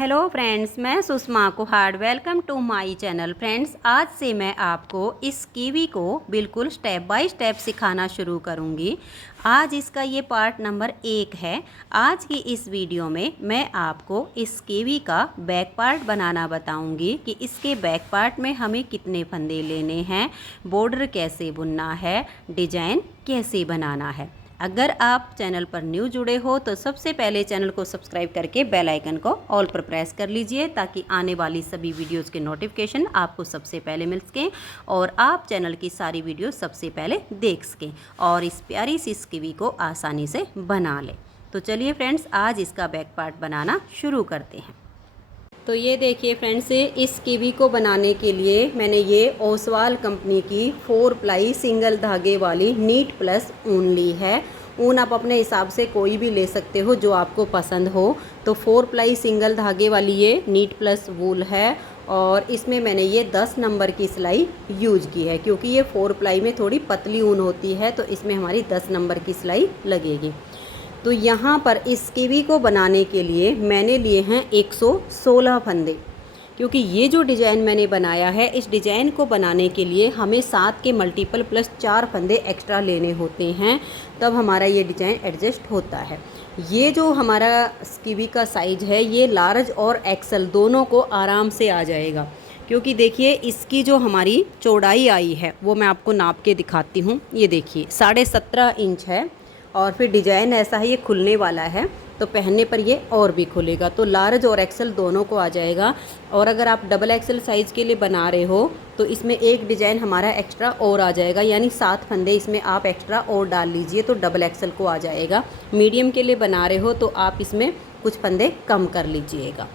Hello friends, मैं Sushma Kuhad. Welcome to my channel. Friends, आज से मैं आपको इस कीवी को बिल्कुल स्टेप बाय स्टेप सिखाना शुरू करूंगी। आज इसका ये पार्ट नंबर 1 है। आज की इस वीडियो में मैं आपको इस कीवी का बैक पार्ट बनाना बताऊंगी कि इसके बैक पार्ट में हमें कितने फंदे लेने हैं, बॉर्डर कैसे बुनना है, डिजाइन कैसे बनाना है। अगर आप चैनल पर न्यू जुड़े हो तो सबसे पहले चैनल को सब्सक्राइब करके बेल आइकन को ऑल पर प्रेस कर लीजिए ताकि आने वाली सभी वीडियोस के नोटिफिकेशन आपको सबसे पहले मिल सकें और आप चैनल की सारी वीडियो सबसे पहले देख सकें और इस प्यारी सी कीवी को आसानी से बना लें। तो चलिए फ्रेंड्स, आज इसका बैक पार्ट बनाना शुरू करते हैं। तो ये देखिए फ्रेंड्स, इस कीवी को बनाने के लिए मैंने ये ओसवाल कंपनी की 4 प्लाई सिंगल धागे वाली नीट प्लस ऊन ली है। ऊन आप अपने हिसाब से कोई भी ले सकते हो जो आपको पसंद हो। तो 4 प्लाई सिंगल धागे वाली ये नीट प्लस वूल है और इसमें मैंने ये 10 नंबर की सिलाई यूज की है क्योंकि ये 4 प्लाई में थोड़ी पतली ऊन होती है तो इसमें हमारी 10 नंबर की सिलाई लगेगी। तो यहाँ पर इस कीवी को बनाने के लिए मैंने लिए हैं 116 फंदे, क्योंकि ये जो डिज़ाइन मैंने बनाया है इस डिज़ाइन को बनाने के लिए हमें 7 के मल्टीपल प्लस 4 फंदे एक्स्ट्रा लेने होते हैं, तब हमारा ये डिज़ाइन एडजस्ट होता है। ये जो हमारा कीवी का साइज है ये लार्ज और एक्सल दोनों को आराम से आ जाएगा, क्योंकि देखिए इसकी जो हमारी चौड़ाई आई है वो मैं आपको नाप के दिखाती हूँ। ये देखिए 17.5 इंच है और फिर डिजाइन ऐसा है, ये खुलने वाला है तो पहनने पर ये और भी खुलेगा, तो लार्ज और एक्सेल दोनों को आ जाएगा। और अगर आप डबल एक्सेल साइज़ के लिए बना रहे हो तो इसमें एक डिज़ाइन हमारा एक्स्ट्रा और आ जाएगा, यानी 7 फंदे इसमें आप एक्स्ट्रा और डाल लीजिए तो डबल एक्सेल को आ जाएगा। मीडियम के लिए बना रहे हो तो आप इसमें कुछ फंदे कम कर लीजिएगा।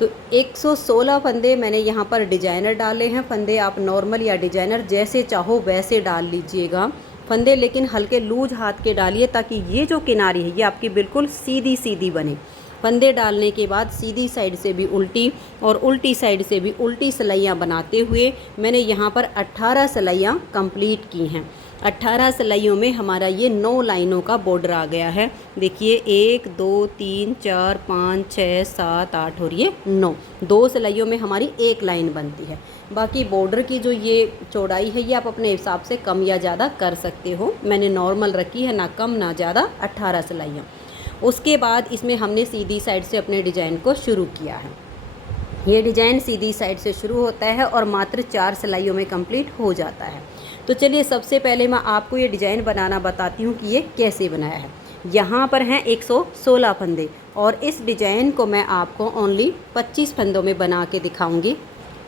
तो 116 फंदे मैंने यहाँ पर डिजाइनर डाले हैं। फंदे आप नॉर्मल या डिजाइनर जैसे चाहो वैसे डाल लीजिएगा फंदे, लेकिन हल्के लूज हाथ के डालिए ताकि ये जो किनारी है ये आपकी बिल्कुल सीधी सीधी बने। फंदे डालने के बाद सीधी साइड से भी उल्टी और उल्टी साइड से भी उल्टी सिलाइयाँ बनाते हुए मैंने यहाँ पर 18 सिलाइयाँ कंप्लीट की हैं। 18 सिलाइयों में हमारा ये 9 लाइनों का बॉर्डर आ गया है। देखिए 1 2 3 4 5 6 7 8 और ये 9, 2 सिलाइयों में हमारी एक लाइन बनती है। बाकी बॉर्डर की जो ये चौड़ाई है ये आप अपने हिसाब से कम या ज़्यादा कर सकते हो। मैंने नॉर्मल रखी है, ना कम ना ज़्यादा, 18 सिलाइयाँ। उसके बाद इसमें हमने सीधी साइड से अपने डिज़ाइन को शुरू किया है। ये डिज़ाइन सीधी साइड से शुरू होता है और मात्र 4 सिलाइयों में कंप्लीट हो जाता है। तो चलिए सबसे पहले मैं आपको ये डिज़ाइन बनाना बताती हूँ कि ये कैसे बनाया है। यहाँ पर हैं 116 फंदे और इस डिज़ाइन को मैं आपको ओनली 25 फंदों में बना के दिखाऊंगी।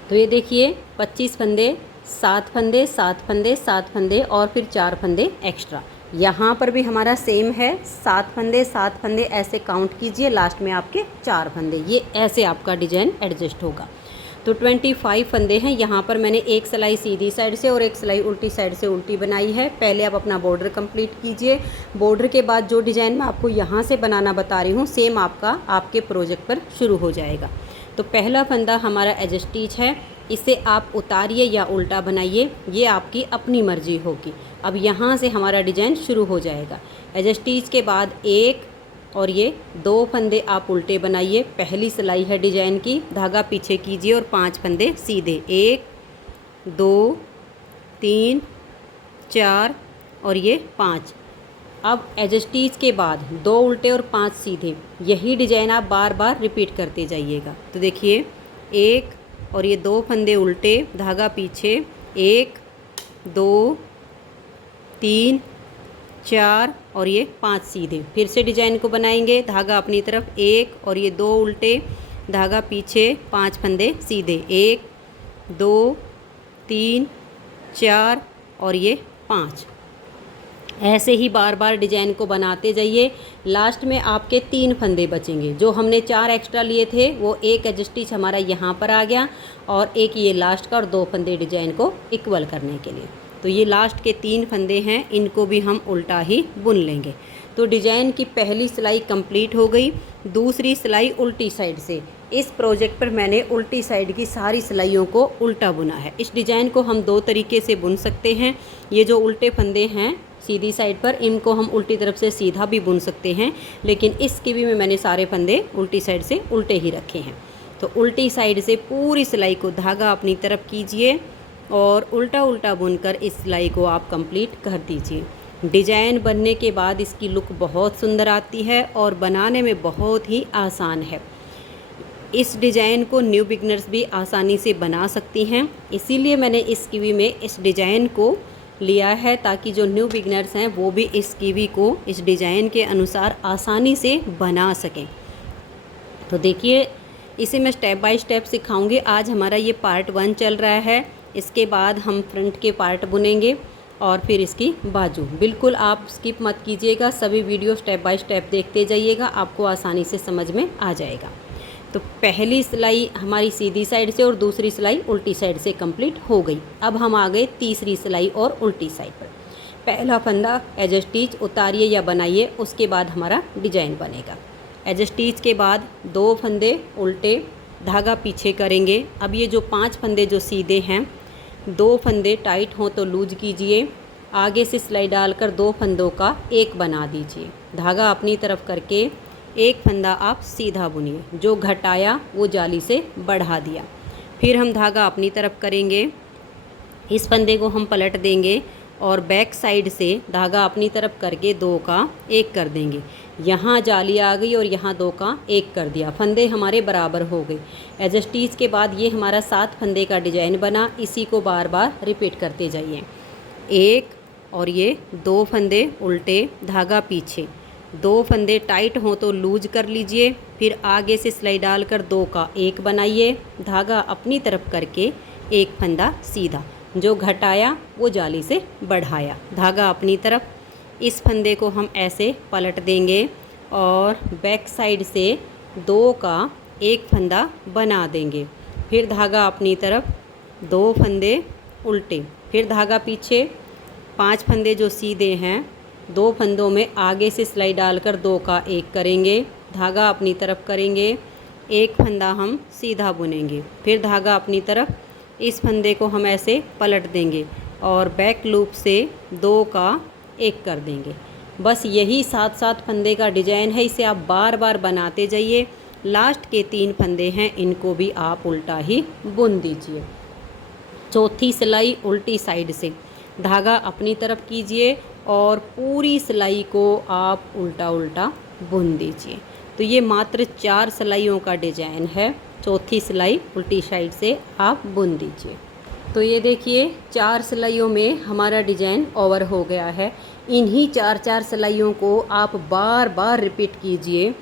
तो ये देखिए 25 फंदे, 7 फंदे 7 फंदे 7 फंदे और फिर 4 फंदे एक्स्ट्रा। यहाँ पर भी हमारा सेम है, 7 फंदे 7 फंदे ऐसे काउंट कीजिए, लास्ट में आपके 4 फंदे। ये ऐसे आपका डिज़ाइन एडजस्ट होगा। तो 25 फंदे हैं। यहाँ पर मैंने एक सिलाई सीधी साइड से और एक सिलाई उल्टी साइड से उल्टी बनाई है। पहले आप अपना बॉर्डर कंप्लीट कीजिए। बॉर्डर के बाद जो डिज़ाइन मैं आपको यहाँ से बनाना बता रही हूँ सेम आपका आपके प्रोजेक्ट पर शुरू हो जाएगा। तो पहला फंदा हमारा एज स्टिच है, इसे आप उतारिए या उल्टा बनाइए, ये आपकी अपनी मर्जी होगी। अब यहाँ से हमारा डिज़ाइन शुरू हो जाएगा। एज स्टिच के बाद 1 और ये 2 फंदे आप उल्टे बनाइए। पहली सिलाई है डिज़ाइन की, धागा पीछे कीजिए और 5 फंदे सीधे, 1 2 3 4 और ये 5। अब एज स्टिच के बाद 2 उल्टे और 5 सीधे, यही डिज़ाइन आप बार बार रिपीट करते जाइएगा। तो देखिए 1 और ये 2 फंदे उल्टे, धागा पीछे, 1 2 3 4 और ये 5 सीधे। फिर से डिज़ाइन को बनाएंगे, धागा अपनी तरफ, 1 और ये 2 उल्टे, धागा पीछे, 5 फंदे सीधे, 1 2 3 4 और ये 5। ऐसे ही बार बार डिज़ाइन को बनाते जाइए। लास्ट में आपके 3 फंदे बचेंगे। जो हमने 4 एक्स्ट्रा लिए थे वो एक एज स्टिच हमारा यहाँ पर आ गया और एक ये लास्ट का और 2 फंदे डिज़ाइन को इक्वल करने के लिए। तो ये लास्ट के 3 फंदे हैं, इनको भी हम उल्टा ही बुन लेंगे। तो डिज़ाइन की पहली सिलाई कंप्लीट हो गई। दूसरी सिलाई उल्टी साइड से, इस प्रोजेक्ट पर मैंने उल्टी साइड की सारी सिलाइयों को उल्टा बुना है। इस डिज़ाइन को हम 2 तरीके से बुन सकते हैं। ये जो उल्टे फंदे हैं सीधी साइड पर। इनको हम उल्टी तरफ से सीधा भी बुन सकते हैं, लेकिन इस कीवी में मैंने सारे फंदे उल्टी साइड से उल्टे ही रखे हैं। तो उल्टी साइड से पूरी सिलाई को धागा अपनी तरफ कीजिए और उल्टा उल्टा बुनकर इस सिलाई को आप कंप्लीट कर दीजिए। डिजाइन बनने के बाद इसकी लुक बहुत सुंदर आती है और बनाने में बहुत ही आसान है। इस डिज़ाइन को न्यू बिगनर्स भी आसानी से बना सकती हैं, इसीलिए मैंने इस कीवी में इस डिज़ाइन को लिया है, ताकि जो न्यू बिगनर्स हैं वो भी इस कीवी को इस डिज़ाइन के अनुसार आसानी से बना सकें। तो देखिए, इसे मैं स्टेप बाय स्टेप सिखाऊंगी। आज हमारा ये पार्ट 1 चल रहा है, इसके बाद हम फ्रंट के पार्ट बुनेंगे और फिर इसकी बाजू। बिल्कुल आप स्किप मत कीजिएगा, सभी वीडियो स्टेप बाय स्टेप देखते जाइएगा, आपको आसानी से समझ में आ जाएगा। तो पहली सिलाई हमारी सीधी साइड से और दूसरी सिलाई उल्टी साइड से कंप्लीट हो गई। अब हम आ गए तीसरी सिलाई और उल्टी साइड पर। पहला फंदा एज स्टिच उतारिए या बनाइए, उसके बाद हमारा डिजाइन बनेगा। एज स्टिच के बाद 2 फंदे उल्टे, धागा पीछे करेंगे। अब ये जो 5 फंदे जो सीधे हैं, 2 फंदे टाइट हों तो लूज कीजिए, आगे से सिलाई डालकर 2 फंदों का एक बना दीजिए। धागा अपनी तरफ करके एक फंदा आप सीधा बुनिए, जो घटाया वो जाली से बढ़ा दिया। फिर हम धागा अपनी तरफ करेंगे, इस फंदे को हम पलट देंगे और बैक साइड से धागा अपनी तरफ करके 2 का एक कर देंगे। यहाँ जाली आ गई और यहाँ 2 का एक कर दिया, फंदे हमारे बराबर हो गए। एज स्टिच के बाद ये हमारा 7 फंदे का डिजाइन बना। इसी को बार बार रिपीट करते जाइए। 1 और ये 2 फंदे उल्टे, धागा पीछे, 2 फंदे टाइट हों तो लूज कर लीजिए। फिर आगे से सिलाई डालकर 2 का एक बनाइए, धागा अपनी तरफ करके एक फंदा सीधा, जो घटाया वो जाली से बढ़ाया, धागा अपनी तरफ। इस फंदे को हम ऐसे पलट देंगे और बैक साइड से 2 का एक फंदा बना देंगे। फिर धागा अपनी तरफ, 2 फंदे उल्टे, फिर धागा पीछे, 5 फंदे जो सीधे हैं, 2 फंदों में आगे से सिलाई डालकर 2 का एक करेंगे, धागा अपनी तरफ करेंगे, एक फंदा हम सीधा बुनेंगे। फिर धागा अपनी तरफ, इस फंदे को हम ऐसे पलट देंगे और बैक लूप से 2 का एक कर देंगे। बस यही 7-7 फंदे का डिजाइन है, इसे आप बार बार बनाते जाइए। लास्ट के 3 फंदे हैं, इनको भी आप उल्टा ही बुन दीजिए। चौथी सिलाई उल्टी साइड से, धागा अपनी तरफ कीजिए और पूरी सिलाई को आप उल्टा उल्टा बुन दीजिए। तो ये मात्र 4 सिलाइयों का डिजाइन है। चौथी सिलाई उल्टी साइड से आप बुन दीजिए। तो ये देखिए, 4 सिलाइयों में हमारा डिजाइन ओवर हो गया है। इन्हीं 4-4 सिलाइयों को आप बार बार रिपीट कीजिए,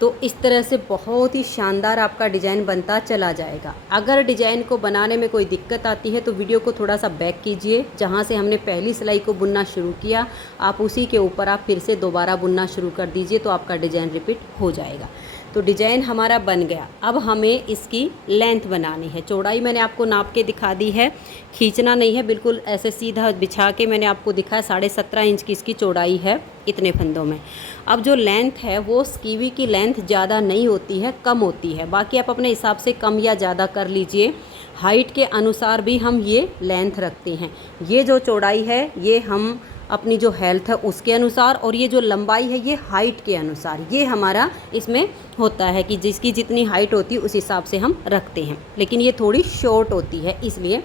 तो इस तरह से बहुत ही शानदार आपका डिज़ाइन बनता चला जाएगा। अगर डिज़ाइन को बनाने में कोई दिक्कत आती है तो वीडियो को थोड़ा सा बैक कीजिए, जहाँ से हमने पहली सिलाई को बुनना शुरू किया आप उसी के ऊपर आप फिर से दोबारा बुनना शुरू कर दीजिए, तो आपका डिज़ाइन रिपीट हो जाएगा। तो डिज़ाइन हमारा बन गया। अब हमें इसकी लेंथ बनानी है। चौड़ाई मैंने आपको नाप के दिखा दी है, खींचना नहीं है, बिल्कुल ऐसे सीधा बिछा के मैंने आपको दिखाया। 17.5 इंच की इसकी चौड़ाई है इतने फंदों में। अब जो लेंथ है वो कीवी की लेंथ ज़्यादा नहीं होती है, कम होती है। बाकी आप अपने हिसाब से कम या ज़्यादा कर लीजिए। हाइट के अनुसार भी हम ये लेंथ रखते हैं। ये जो चौड़ाई है ये हम अपनी जो हेल्थ है उसके अनुसार, और ये जो लंबाई है ये हाइट के अनुसार, ये हमारा इसमें होता है कि जिसकी जितनी हाइट होती है उस हिसाब से हम रखते हैं। लेकिन ये थोड़ी शॉर्ट होती है, इसलिए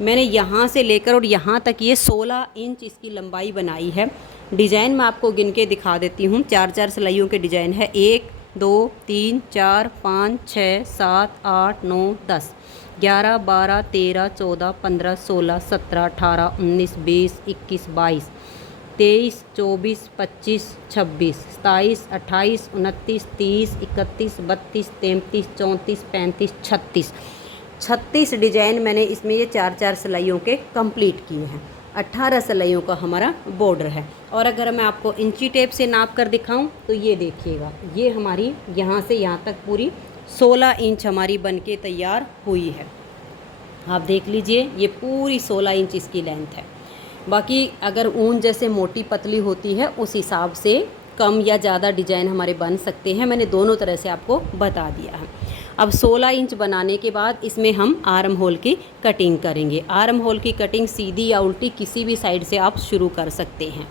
मैंने यहाँ से लेकर और यहाँ तक ये 16 इंच इसकी लंबाई बनाई है। डिज़ाइन मैं आपको गिन के दिखा देती हूँ। 4-4 सिलाइयों के डिज़ाइन है। 1 2 3 4 5 6 7 8 9 10 11 12 13 14 15 16 17 18 19 20 21 22 23 24 25 26 27 28 29 30 31 32 33 34 35 36 36 डिजाइन मैंने इसमें ये 4-4 सिलाइयों के कंप्लीट किए हैं। 18 सिलाइयों का हमारा बॉर्डर है। और अगर मैं आपको इंची टेप से नाप कर दिखाऊं तो ये देखिएगा, ये हमारी यहाँ से यहाँ तक पूरी 16 इंच हमारी बनके तैयार हुई है। आप देख लीजिए, ये पूरी 16 इंच इसकी लेंथ है। बाकी अगर ऊन जैसे मोटी पतली होती है उस हिसाब से कम या ज़्यादा डिजाइन हमारे बन सकते हैं। मैंने दोनों तरह से आपको बता दिया है। अब 16 इंच बनाने के बाद इसमें हम आर्म होल की कटिंग करेंगे। आर्म होल की कटिंग सीधी या उल्टी किसी भी साइड से आप शुरू कर सकते हैं।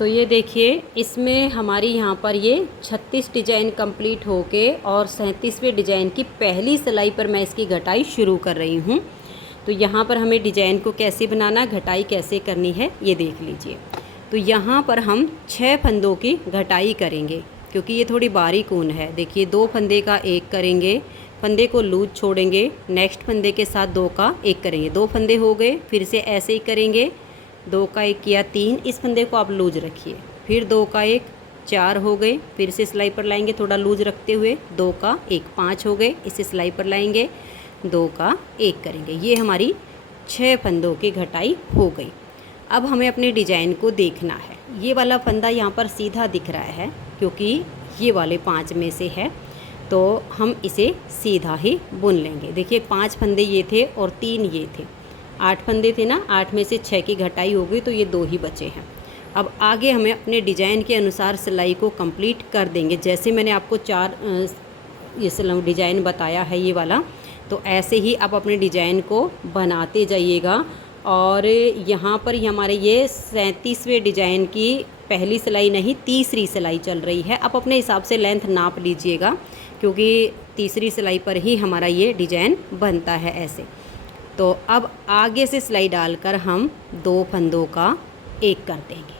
तो ये देखिए, इसमें हमारी यहाँ पर ये 36 डिज़ाइन कंप्लीट होके और 37वें डिज़ाइन की पहली सिलाई पर मैं इसकी घटाई शुरू कर रही हूँ। तो यहाँ पर हमें डिज़ाइन को कैसे बनाना, घटाई कैसे करनी है, ये देख लीजिए। तो यहाँ पर हम 6 फंदों की घटाई करेंगे, क्योंकि ये थोड़ी बारीक ऊन है। देखिए, 2 फंदे का 1 करेंगे, फंदे को लूज छोड़ेंगे, नेक्स्ट फंदे के साथ 2 का 1 करेंगे। 2 फंदे हो गए, फिर से ऐसे ही करेंगे, 2 का 1 किया 3, इस फंदे को आप लूज रखिए, फिर 2 का 1 4 हो गए, फिर से सिलाई पर लाएंगे थोड़ा लूज रखते हुए, 2 का 1 5 हो गए, इसे सिलाई पर लाएंगे, 2 का 1 करेंगे। ये हमारी 6 फंदों की घटाई हो गई। अब हमें अपने डिजाइन को देखना है। ये वाला फंदा यहाँ पर सीधा दिख रहा है, क्योंकि ये वाले 5 में से है, तो हम इसे सीधा ही बुन लेंगे। देखिए, 5 फंदे ये थे और 3 ये थे, 8 फंदे थे ना, 8 में से 6 की घटाई हो गई, तो ये 2 ही बचे हैं। अब आगे हमें अपने डिज़ाइन के अनुसार सिलाई को कंप्लीट कर देंगे। जैसे मैंने आपको 4 ये डिज़ाइन बताया है ये वाला, तो ऐसे ही आप अपने डिज़ाइन को बनाते जाइएगा। और यहाँ पर हमारे ये 37वें डिज़ाइन की पहली सिलाई नहीं, तीसरी सिलाई चल रही है। आप अपने हिसाब से लेंथ नाप लीजिएगा, क्योंकि तीसरी सिलाई पर ही हमारा ये डिज़ाइन बनता है ऐसे। तो अब आगे से सिलाई डालकर हम 2 फंदों का 1 कर देंगे,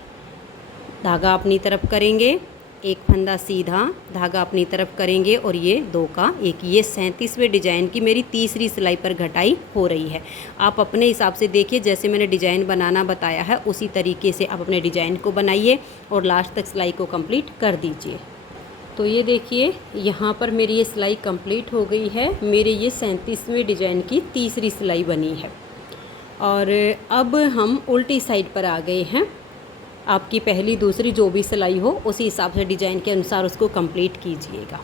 धागा अपनी तरफ करेंगे, 1 फंदा सीधा, धागा अपनी तरफ करेंगे और ये 2 का 1। ये 37वें डिज़ाइन की मेरी तीसरी सिलाई पर घटाई हो रही है। आप अपने हिसाब से देखिए, जैसे मैंने डिज़ाइन बनाना बताया है उसी तरीके से आप अपने डिज़ाइन को बनाइए और लास्ट तक सिलाई को कंप्लीट कर दीजिए। तो ये देखिए, यहाँ पर मेरी ये सिलाई कंप्लीट हो गई है। मेरे ये 37वें डिज़ाइन की तीसरी सिलाई बनी है। और अब हम उल्टी साइड पर आ गए हैं। आपकी पहली दूसरी जो भी सिलाई हो उसी हिसाब से डिज़ाइन के अनुसार उसको कंप्लीट कीजिएगा।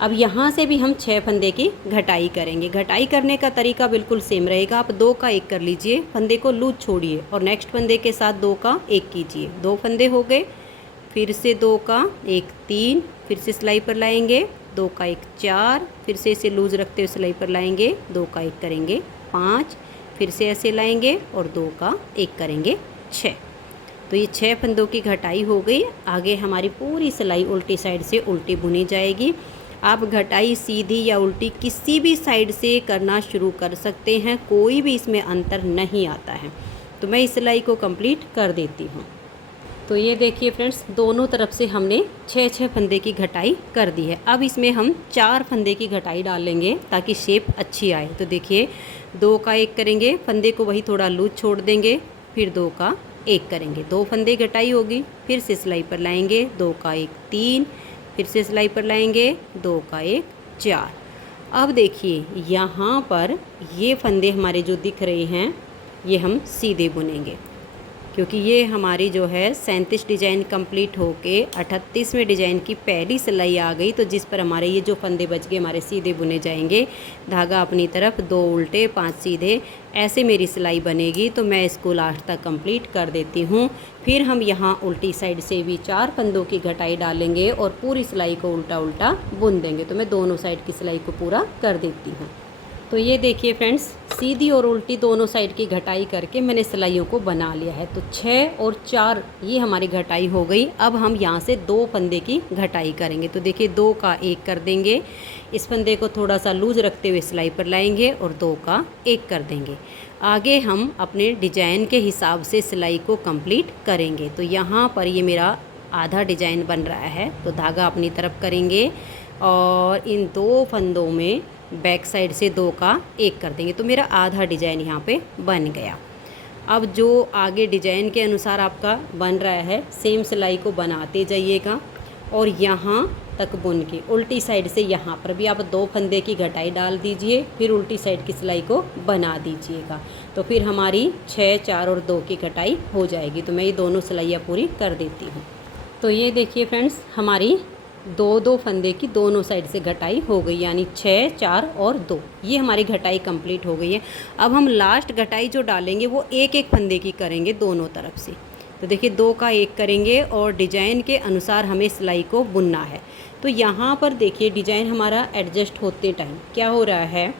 अब यहाँ से भी हम 6 फंदे की घटाई करेंगे। घटाई करने का तरीका बिल्कुल सेम रहेगा। आप 2 का 1 कर लीजिए, फंदे को लूज छोड़िए और नेक्स्ट फंदे के साथ 2 का 1 कीजिए। 2 फंदे हो गए, फिर से 2 का 1 3, फिर से सिलाई पर लाएंगे, 2 का 1 4, फिर से इसे लूज रखते हुए सिलाई पर लाएंगे, 2 का 1 करेंगे 5, फिर से ऐसे लाएंगे और 2 का 1 करेंगे 6। तो ये 6 फंदों की घटाई हो गई। आगे हमारी पूरी सिलाई उल्टी साइड से उल्टी बुनी जाएगी। आप घटाई सीधी या उल्टी किसी भी साइड से करना शुरू कर सकते हैं, कोई भी इसमें अंतर नहीं आता है। तो मैं इस सिलाई को कंप्लीट कर देती हूँ। तो ये देखिए फ्रेंड्स, दोनों तरफ से हमने 6 फंदे की घटाई कर दी है। अब इसमें हम 4 फंदे की घटाई डालेंगे ताकि शेप अच्छी आए। तो देखिए, 2 का 1 करेंगे, फंदे को वही थोड़ा लूज छोड़ देंगे, फिर 2 का 1 करेंगे, 2 फंदे घटाई होगी, फिर से सिलाई पर लाएंगे, 2 का 1 3, फिर से सिलाई पर लाएंगे, 2 का 1 4। अब देखिए, यहाँ पर ये फंदे हमारे जो दिख रहे हैं ये हम सीधे बुनेंगे, क्योंकि ये हमारी जो है 37 डिज़ाइन कंप्लीट होके 38वें डिज़ाइन की पहली सिलाई आ गई। तो जिस पर हमारे ये जो फंदे बच गए हमारे सीधे बुने जाएंगे। धागा अपनी तरफ, 2 उल्टे 5 सीधे, ऐसे मेरी सिलाई बनेगी। तो मैं इसको लास्ट तक कंप्लीट कर देती हूँ। फिर हम यहाँ उल्टी साइड से भी 4 फंदों की घटाई डालेंगे और पूरी सिलाई को उल्टा उल्टा बुन देंगे। तो मैं दोनों साइड की सिलाई को पूरा कर देती हूँ। तो ये देखिए फ्रेंड्स, सीधी और उल्टी दोनों साइड की घटाई करके मैंने सिलाइयों को बना लिया है। तो 6 और 4 ये हमारी घटाई हो गई। अब हम यहाँ से 2 फंदे की घटाई करेंगे। तो देखिए, 2 का 1 कर देंगे, इस फंदे को थोड़ा सा लूज रखते हुए सिलाई पर लाएंगे और 2 का 1 कर देंगे। आगे हम अपने डिजाइन के हिसाब से सिलाई को कंप्लीट करेंगे। तो यहाँ पर ये मेरा आधा डिजाइन बन रहा है। तो धागा अपनी तरफ करेंगे और इन 2 फंदों में बैक साइड से 2 का 1 कर देंगे। तो मेरा आधा डिजाइन यहाँ पे बन गया। अब जो आगे डिजाइन के अनुसार आपका बन रहा है, सेम सिलाई को बनाते जाइएगा और यहाँ तक बुन के उल्टी साइड से यहाँ पर भी आप 2 फंदे की घटाई डाल दीजिए, फिर उल्टी साइड की सिलाई को बना दीजिएगा। तो फिर हमारी 6 4 और 2 की घटाई हो जाएगी। तो मैं ये दोनों सिलाइयाँ पूरी कर देती हूँ। तो ये देखिए फ्रेंड्स, हमारी 2 फंदे की दोनों साइड से घटाई हो गई, यानी 6 4 और 2, ये हमारी घटाई कंप्लीट हो गई है। अब हम लास्ट घटाई जो डालेंगे वो 1 फंदे की करेंगे दोनों तरफ से। तो देखिए, 2 का 1 करेंगे और डिजाइन के अनुसार हमें सिलाई को बुनना है। तो यहाँ पर देखिए, डिजाइन हमारा एडजस्ट होते टाइम क्या हो रहा है,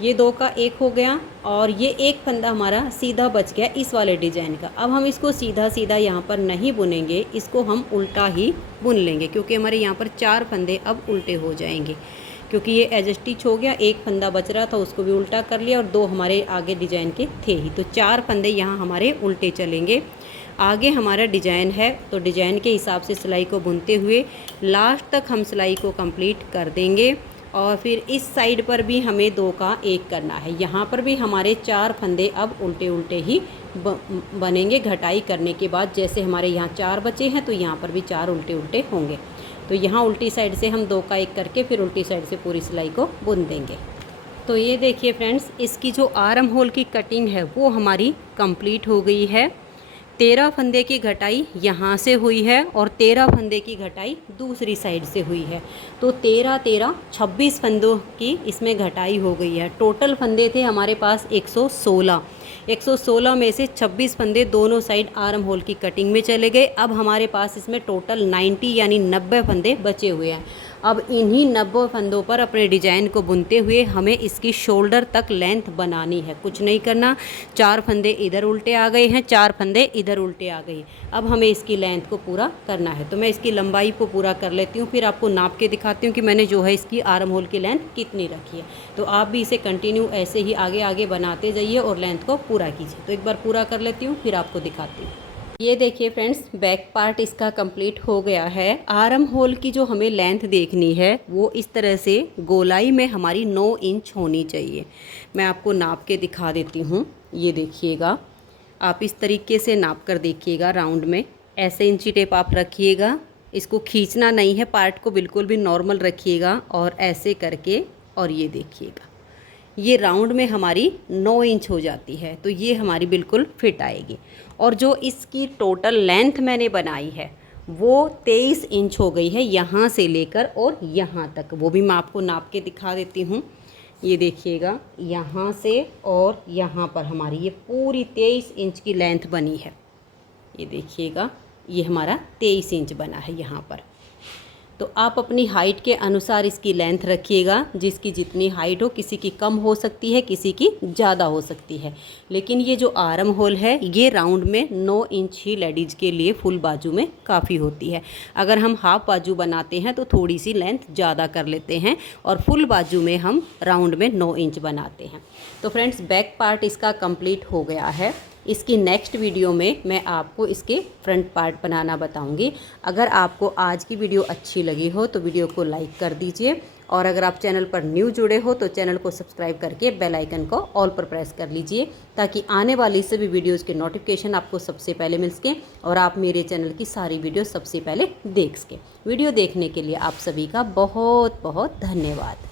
ये 2 का 1 हो गया और ये एक फंदा हमारा सीधा बच गया इस वाले डिजाइन का। अब हम इसको सीधा सीधा यहाँ पर नहीं बुनेंगे, इसको हम उल्टा ही बुन लेंगे, क्योंकि हमारे यहाँ पर 4 फंदे अब उल्टे हो जाएंगे। क्योंकि ये एज स्टिच हो गया, एक फंदा बच रहा था उसको भी उल्टा कर लिया और 2 हमारे आगे डिजाइन के थे ही, तो 4 फंदे यहाँ हमारे उल्टे चलेंगे। आगे हमारा डिजाइन है तो डिजाइन के हिसाब से सिलाई को बुनते हुए लास्ट तक हम सिलाई को कंप्लीट कर देंगे। और फिर इस साइड पर भी हमें 2 का 1 करना है। यहाँ पर भी हमारे 4 फंदे अब उल्टे उल्टे ही बनेंगे घटाई करने के बाद। जैसे हमारे यहाँ 4 बचे हैं तो यहाँ पर भी 4 उल्टे उल्टे होंगे। तो यहाँ उल्टी साइड से हम 2 का 1 करके फिर उल्टी साइड से पूरी सिलाई को बुन देंगे। तो ये देखिए फ्रेंड्स, इसकी जो आर्म होल की कटिंग है वो हमारी कंप्लीट हो गई है। 13 फंदे की घटाई यहाँ से हुई है और 13 फंदे की घटाई दूसरी साइड से हुई है। तो 13 26 फंदों की इसमें घटाई हो गई है। टोटल फंदे थे हमारे पास 116 में से 26 फंदे दोनों साइड आर्म होल की कटिंग में चले गए। अब हमारे पास इसमें टोटल 90 यानी 90 फंदे बचे हुए हैं। अब इन्हीं 90 फंदों पर अपने डिजाइन को बुनते हुए हमें इसकी शोल्डर तक लेंथ बनानी है, कुछ नहीं करना। 4 फंदे इधर उल्टे आ गए हैं, 4 फंदे इधर उल्टे आ गए। अब हमें इसकी लेंथ को पूरा करना है, तो मैं इसकी लंबाई को पूरा कर लेती हूँ, फिर आपको नाप के दिखाती हूँ कि मैंने जो है इसकी आर्म होल की लेंथ कितनी रखी है। तो आप भी इसे कंटिन्यू ऐसे ही आगे आगे बनाते जाइए और लेंथ को पूरा कीजिए। तो एक बार पूरा कर लेती हूँ फिर आपको दिखाती हूँ। ये देखिए फ्रेंड्स, बैक पार्ट इसका कंप्लीट हो गया है। आर्म होल की जो हमें लेंथ देखनी है वो इस तरह से गोलाई में हमारी 9 इंच होनी चाहिए। मैं आपको नाप के दिखा देती हूँ। ये देखिएगा, आप इस तरीके से नाप कर देखिएगा राउंड में। ऐसे इंची टेप आप रखिएगा, इसको खींचना नहीं है, पार्ट को बिल्कुल भी नॉर्मल रखिएगा और ऐसे करके, और ये देखिएगा ये राउंड में हमारी 9 इंच हो जाती है। तो ये हमारी बिल्कुल फिट आएगी। और जो इसकी टोटल लेंथ मैंने बनाई है वो 23 इंच हो गई है, यहाँ से लेकर और यहाँ तक। वो भी मैं आपको नाप के दिखा देती हूँ। ये देखिएगा, यहाँ से और यहाँ पर हमारी ये पूरी 23 इंच की लेंथ बनी है। ये देखिएगा, ये हमारा 23 इंच बना है यहाँ पर। तो आप अपनी हाइट के अनुसार इसकी लेंथ रखिएगा। जिसकी जितनी हाइट हो, किसी की कम हो सकती है, किसी की ज़्यादा हो सकती है। लेकिन ये जो आर्म होल है ये राउंड में 9 इंच ही लेडीज़ के लिए फुल बाजू में काफ़ी होती है। अगर हम हाफ बाजू बनाते हैं तो थोड़ी सी लेंथ ज़्यादा कर लेते हैं और फुल बाजू में हम राउंड में 9 इंच बनाते हैं। तो फ्रेंड्स, बैक पार्ट इसका कंप्लीट हो गया है। इसकी नेक्स्ट वीडियो में मैं आपको इसके फ्रंट पार्ट बनाना बताऊंगी। अगर आपको आज की वीडियो अच्छी लगी हो तो वीडियो को लाइक कर दीजिए, और अगर आप चैनल पर न्यू जुड़े हो तो चैनल को सब्सक्राइब करके बेल आइकन को ऑल पर प्रेस कर लीजिए, ताकि आने वाली सभी वीडियोज़ के नोटिफिकेशन आपको सबसे पहले मिल सकें और आप मेरे चैनल की सारी वीडियो सबसे पहले देख सकें। वीडियो देखने के लिए आप सभी का बहुत बहुत धन्यवाद।